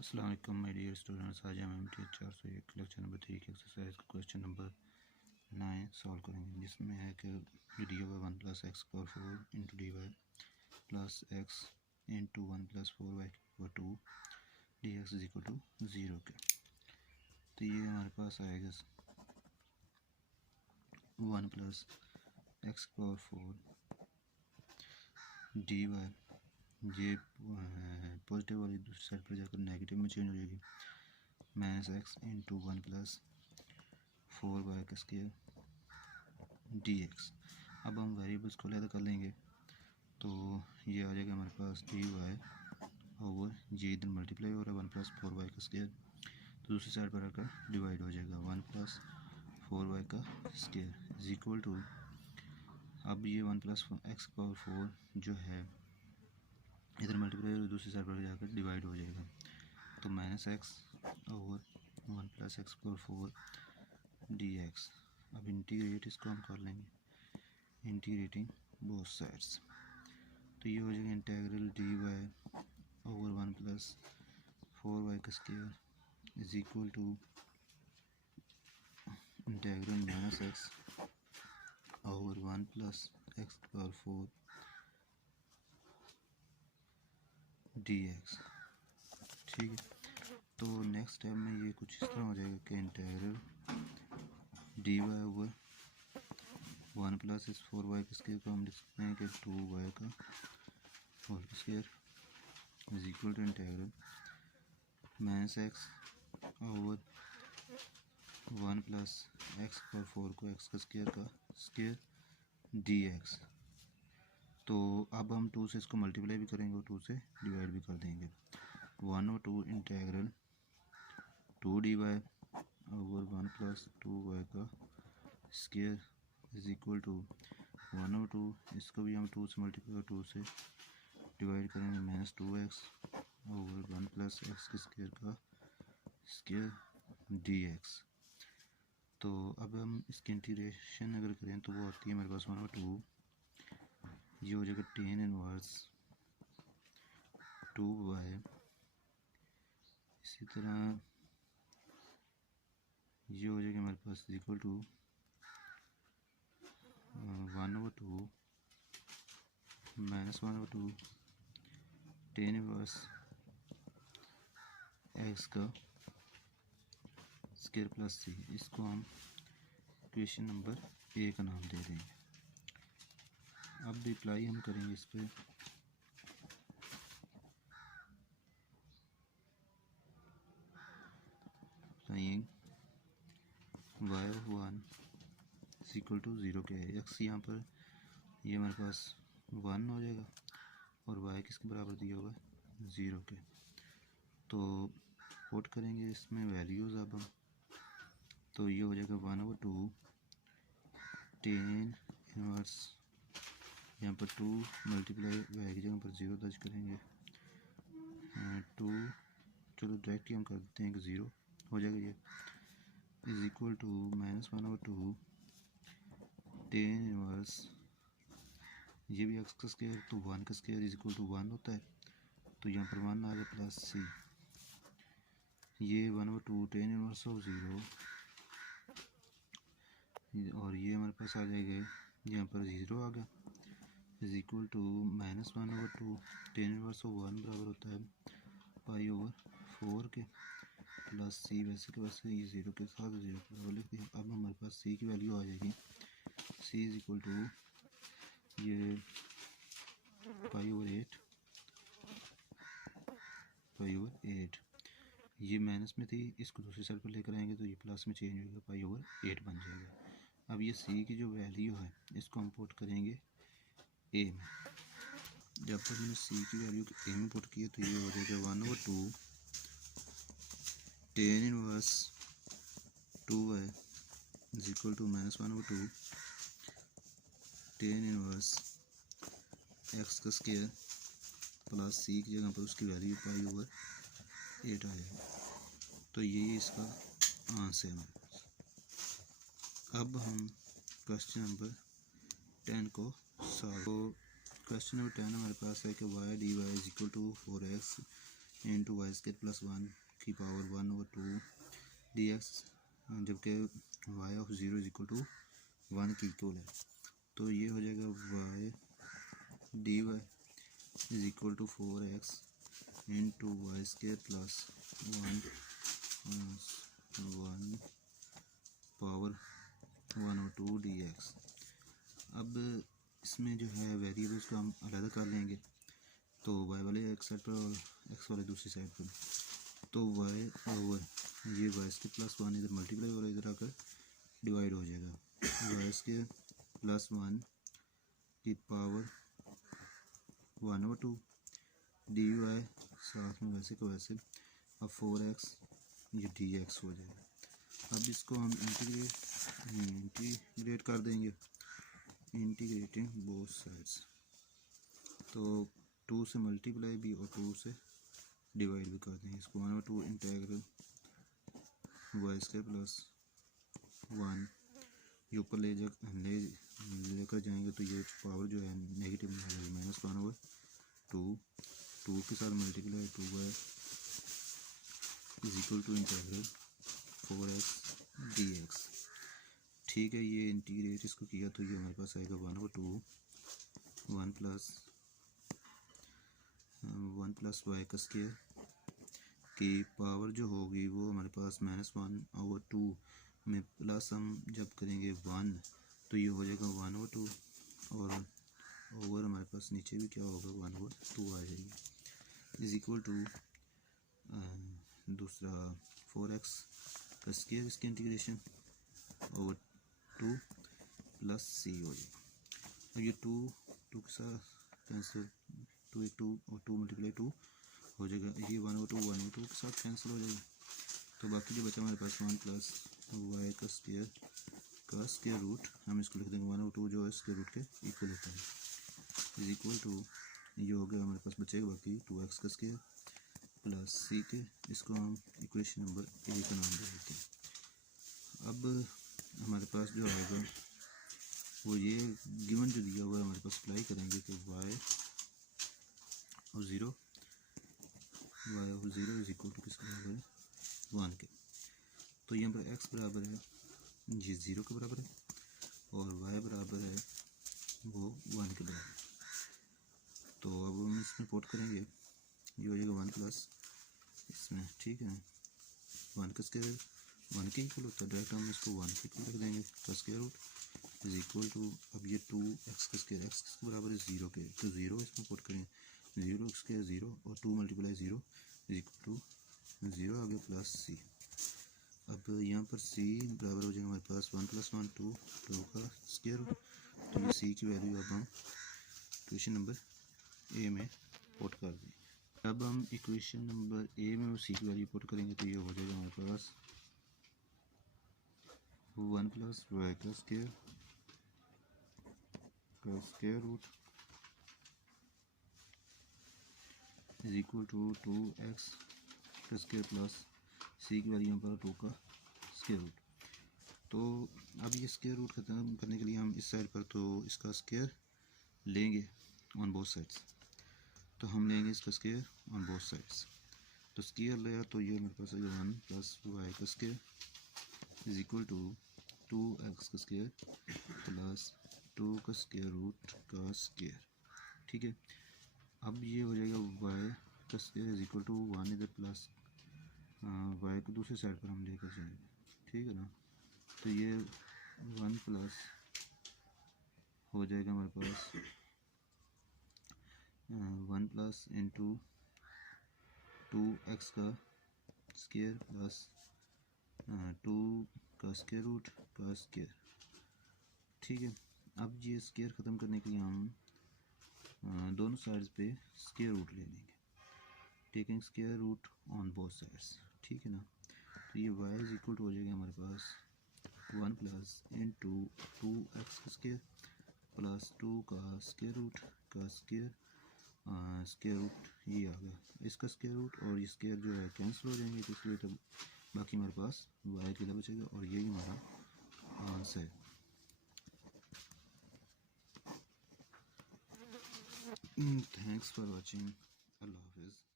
अस्सलाम वालेकुम my dear students. आज हम MTH401 लेक्चर नंबर 3 की एक्सरसाइज का क्वेश्चन नंबर 9 सॉल्व करेंगे, जिसमें है कि d y 1 plus x power 4 into d y plus x into 1 plus 4y power 2 d x is equal to 0 के। तो ये हमारे पास आएगा 1 plus x power 4 d y, ये पॉजिटिव वाली दूसरी साइड पर जाकर नेगेटिव में चेंज हो जाएगी, minus x into 1 plus 4y का स्क्वायर डी एक्स। अब हम वेरिएबल्स को अलग कर लेंगे, तो ये आ जाएगा हमारे पास डी वाई ओवर ये इधर मल्टीप्लाई हो रहा है 1 प्लस 4y का स्क्वायर, तो दूसरी साइड पर आकर डिवाइड हो जाएगा 1 प्लस 4y का स्क्वायर इज इक्वल टू, अब ये 1 प्लस एक्स पावर 4 जो है इधर मल्टीप्लाई और दूसरी साइड पर जाकर डिवाइड हो जाएगा, तो minus x over 1 plus x power 4 d x. अब इंटीग्रेट इसको हम कर लेंगे, इंटीग्रेटिंग बोथ साइड्स, तो ये हो जाएगा integral d y over 1 plus 4y का square is equal to integral minus x over 1 plus x power 4 d x. ठीक है, तो नेक्स्ट स्टेप में ये कुछ इस तरह हो जाएगा कि integral d y over 1 plus इस 4y के स्क्वायर को हम लिख सकते हैं कि 2y का whole square is equal to integral minus x over 1 plus x power 4 को एक्स का स्क्वायर डी एक्स। तो अब हम 2 से इसको मल्टीप्लाई भी करेंगे और 2 से डिवाइड भी कर देंगे, 1 और 2 integral 2 d y over 1 plus 2y का स्क्वायर इज इक्वल टू 1 और 2, इसको भी हम 2 से मल्टीप्लाई और 2 से डिवाइड करेंगे, minus 2x over 1 plus x के स्क्वायर का स्क्वायर डी एक्स। तो अब हम इसकी इंटीग्रेशन अगर करें तो वो आती है हमारे पास 1 और 2, ये हो जाएगा टेन इनवर्स 2y, इसी तरह ये हो जाएगा हमारे पास equal to 1 over 2 minus 1 over 2 tan inverse x का स्क्वायर प्लस सी। इसको हम क्वेश्चन नंबर 1 का नाम दे देंगे। अब रिप्लाई हम करेंगे इस पर, y of 1 is equal to 0 के है, एक्स यहाँ पर ये हमारे पास 1 हो जाएगा और y किसके बराबर दिया हुआ है 0 के। तो पुट करेंगे इसमें वैल्यूज़ अब हम, तो ये हो जाएगा 1 ओवर 2 टेन इनवर्स, यहाँ पर 2 मल्टीप्लाई y की जगह पर 0 दर्ज करेंगे, 2 चलो डायरेक्टली हम कर देते हैं कि 0 हो जाएगा, ये is equal to minus 1 over 2 tan inverse, ये भी एक्स का स्क्वायर तो 1 का स्क्वायर इज इक्वल टू 1 होता है, तो यहाँ पर 1 आ गया प्लस सी, ये 1 ओवर 2 टेन इनवर्स ऑफ 0 और ये हमारे पास आ जाएगा, यहाँ पर 0 आ गया is equal to minus 1 over 2 tan inverse of 1 बराबर होता है पाई ओवर 4 के प्लस सी, वैसे के वैसे ये 0 के साथ 0 के बराबर लिख दिया। अब हमारे पास सी की वैल्यू आ जाएगी, सी इज इक्वल टू ये पाई ओवर 8, ये माइनस में थी, इसको दूसरी साइड पर लेकर आएंगे तो ये प्लस में चेंज होगा, पाई ओवर 8 बन जाएगा। अब ये सी की जो वैल्यू है इसको हम पुट करेंगे ए में, जब तक मैंने सी की वैल्यू ए में पुट किया तो ये हो जाएगा 1 over 2 tan inverse 2y is equal to minus 1 over 2 tan inverse x का स्क्वायर प्लस सी की जगह पर उसकी वैल्यू पाई ओवर 8 आ जाएगा। तो ये इसका आंसर है हमारे पास। अब हम क्वेश्चन नंबर 10 को सॉल्व, तो क्वेश्चन नंबर 10 हमारे पास है कि y dy is equal to 4x into y square plus 1 की पावर 1/2 डी एक्स, जबकि y of 0 is equal to 1 की इक्वल है। तो ये हो जाएगा y d y is equal to 4x into y square plus 1 power 1/2 d x. अब इसमें जो है वेरिएबल्स को हम अलग कर लेंगे, तो y वाले एक साइड पर और x वाले दूसरी साइड पर। तो y ओवर ये वाई स्केयर प्लस 1 इधर मल्टीप्लाई और इधर आकर डिवाइड हो जाएगा। वाई स्केयर प्लस 1 की पावर 1/2 डी वाई, साथ में वैसे को वैसे, अब 4x ये डी एक्स हो जाएगा। अब इसको हम इंटीग्रेट कर देंगे, इंटीग्रेटिंग बोथ साइड्स। तो 2 से मल्टीप्लाई भी और 2 से डिवाइड भी कर देंगे। इसको 1/2 इंटीग्रल वाई स्क्वायर प्लस 1 ये ऊपर लेकर जाएंगे, तो ये पावर जो है नेगेटिव में है, -1/2, 2 के साथ multiply 2y is equal to integral 4x dx। ठीक है, ये इंटीग्रेट इसको किया तो ये हमारे पास आएगा 1/2 1 प्लस वाई का स्क्वायर की पावर जो होगी वो हमारे पास -1/2 में प्लस हम जब करेंगे 1 तो ये हो जाएगा 1/2 और ओवर हमारे पास नीचे भी क्या होगा 1/2 आ जाएगी इज इक्वल टू दूसरा 4x का स्क्वायर, इसकी इंटीग्रेशन ओवर 2 प्लस c हो जाएगा। अब ये 2 के साथ कैंसिल, 2 1 2 और 2 मल्टीप्लाई 2 हो जाएगा, ये 1/2 के साथ कैंसिल हो जाएगा। तो बाकी जो बचा हमारे पास 1 प्लस वाई का स्क्वायर रूट, हम इसको लिख देंगे 1/2 जो है स्क्वायर रूट के इक्वल होता है इज इक्वल टू, ये हो गया हमारे पास बचेगा बाकी 2x का स्क्वायर प्लस c के, इसको हम इक्वेशन नंबर ए का नाम दे देते हैं। अब हमारे पास जो आएगा वो ये गिवन जो दिया हुआ है हमारे पास अप्लाई करेंगे कि y और 0 इज इक्वल टू किसके बराबर है 1 के। तो यहाँ पर x बराबर है ये 0 के बराबर है और y बराबर है वो 1 के बराबर। तो अब हम इसमें पुट करेंगे, ये हो जाएगा 1 प्लस इसमें, ठीक है 1 का स्क्वायर 1 के इक्वल होता है, डायरेक्ट हम इसको 1 के इक्वल रख देंगे का square root is equal to, अब ये 2x का स्क्वायर x के बराबर है 0 के, तो 0 इसमें पुट करें, 0 स्क्वायर 0 और 2 मल्टीप्लाई 0 इज इक्वल टू 0 आ गया प्लस c। अब यहाँ पर c बराबर हो जाएगा हमारे पास 1 प्लस 1 2 का स्क्वायर रूट, तो ये c की वैल्यू अब हम इक्वेशन नंबर ए में पुट कर देंगे। अब हम इक्वेशन नंबर ए में सी की वैल्यू पुट करेंगे, तो ये हो जाएगा हमारे पास 1 प्लस वाई का square root is equal to 2x का स्क्वायर प्लस सी की वैल्यू यहाँ पर 2 का स्क्वायर रूट। तो अब ये स्क्वायर रूट खत्म करने के लिए हम इस साइड पर तो इसका स्क्वायर लेंगे ऑन बोथ साइड्स, तो हम लेंगे इसका स्क्वायर ऑन बोथ साइड्स। तो स्क्वायर लिया तो ये मेरे पास 1 प्लस वाई का square is equal to 2x का स्क्वायर प्लस 2 का स्क्वायर रूट का स्क्वायर, ठीक है। अब ये हो जाएगा y का स्क्वायर इज इक्वल टू 1 इधर प्लस y को दूसरी साइड पर हम लेकर जाएंगे, ठीक है ना। तो ये 1 प्लस हो जाएगा हमारे पास 1 प्लस इंटू 2x का स्क्वायर प्लस 2 का स्क्वायर रूट का स्क्वायर, ठीक है। अब ये स्क्वायर ख़त्म करने के लिए हम दोनों साइड्स पे स्क्वायर रूट ले लेंगे, taking square root on both sides, ठीक है ना। तो ये y इज इक्वल टू हो जाएगा हमारे पास 1 प्लस इंटू 2x का स्क्वायर प्लस 2 का स्क्वायर रूट का स्क्वायर रूट, ये आ गया इसका स्क्वायर रूट और ये स्क्वायर जो है कैंसिल हो जाएंगे, तो इसलिए तब बाकी हमारे पास y अकेला बचेगा और यही हमारा आंसर है। Thanks for watching. Allah Hafiz.